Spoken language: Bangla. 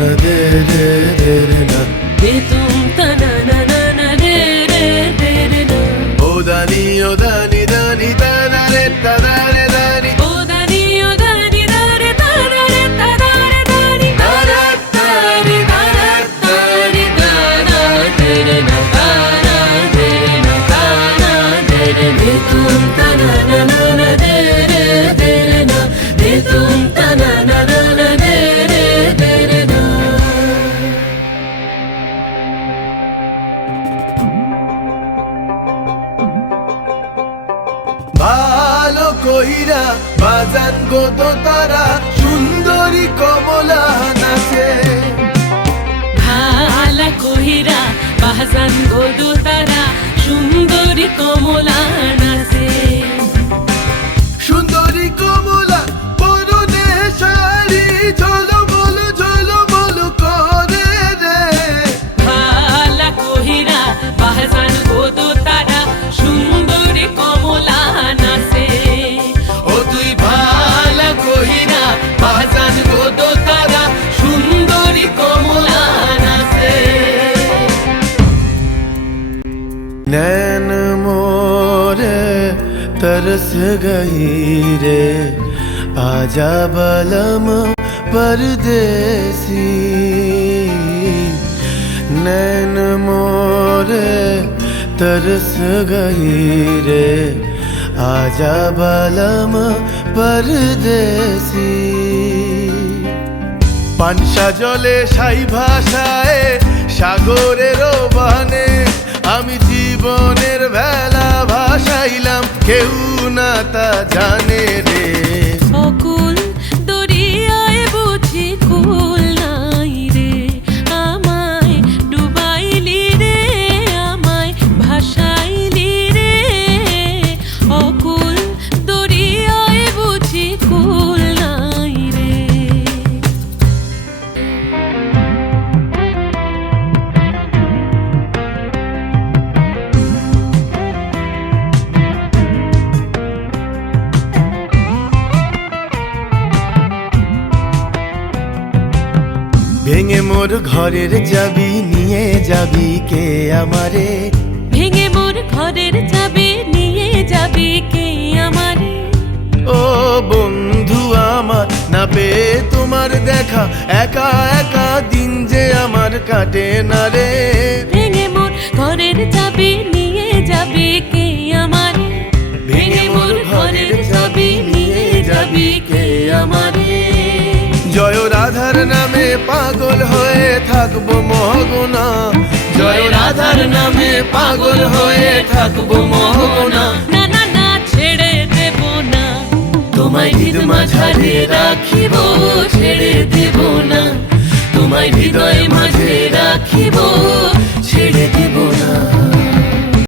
na de de de de na. De tum ta na na na na de de de de na. O dani dani da da re da da re dani. O dani da re ta da re ta da re dani. Da da da re da da da re da da de de na da da de de na da da de de. De tum ta na na na na de de de na. De tum ta na na na na de de de na. ভালো কইরা বাজান গো তো তারা সুন্দরী কমলা নাচে। ভালা কহিরা বাজান গো তারা সুন্দরী কমলা নাচে। সুন্দরী কমলা পরনে শাড়ি ঝলমল করে রে। ভালা কহিরা বাজান গো তারা সুন্দরী কমলা নাচে। ও তুই ভালো কইরা বাজান গো তো তারা সুন্দরী কমলা নাচে। नैन मोरे तरस गई रे आजा बलम परदेसी। नैन मोरे तरस गई रे आजा बलम परदेसी। পানসা জলে সাই ভাষায় সাগরের বানে আমি জীবনের ভেলা ভাসাইলাম কেউ না তা জানে রে। অকুল দরিয়ায় বুঝি কুল নাই রে আমায় ডুবাইলি রে আমায় ভাসাইলি রে। অকুল দরিয়ায় বুঝি কুল নাই রে। ভেঙে মোর ঘরের চাবি নিয়ে যাবি কে আমারে। ভেঙে মোর ঘরের চাবি নিয়ে যাবি কে আমারে। ও বন্ধু আমার না পেয়ে তোমার দেখা একা একা দিন যে আমার কাটে না রে। ভেঙে মোর ঘরের চাবি নিয়ে যাবি কে আমারে। ভেঙে মোর ঘরের চাবি নিয়ে যাবি কে আমারে। জয় রাধার নামে পাগল হয়ে থাকবো মহগনা। জয় রাধার নামে পাগল হয়ে থাকবো মহগনা। না না না ছেড়ে দেব না তোমায় হৃদ মাঝারে রাখিব ছেড়ে দেব না। তোমায় হৃদয় মাঝে রাখিব ছেড়ে দেব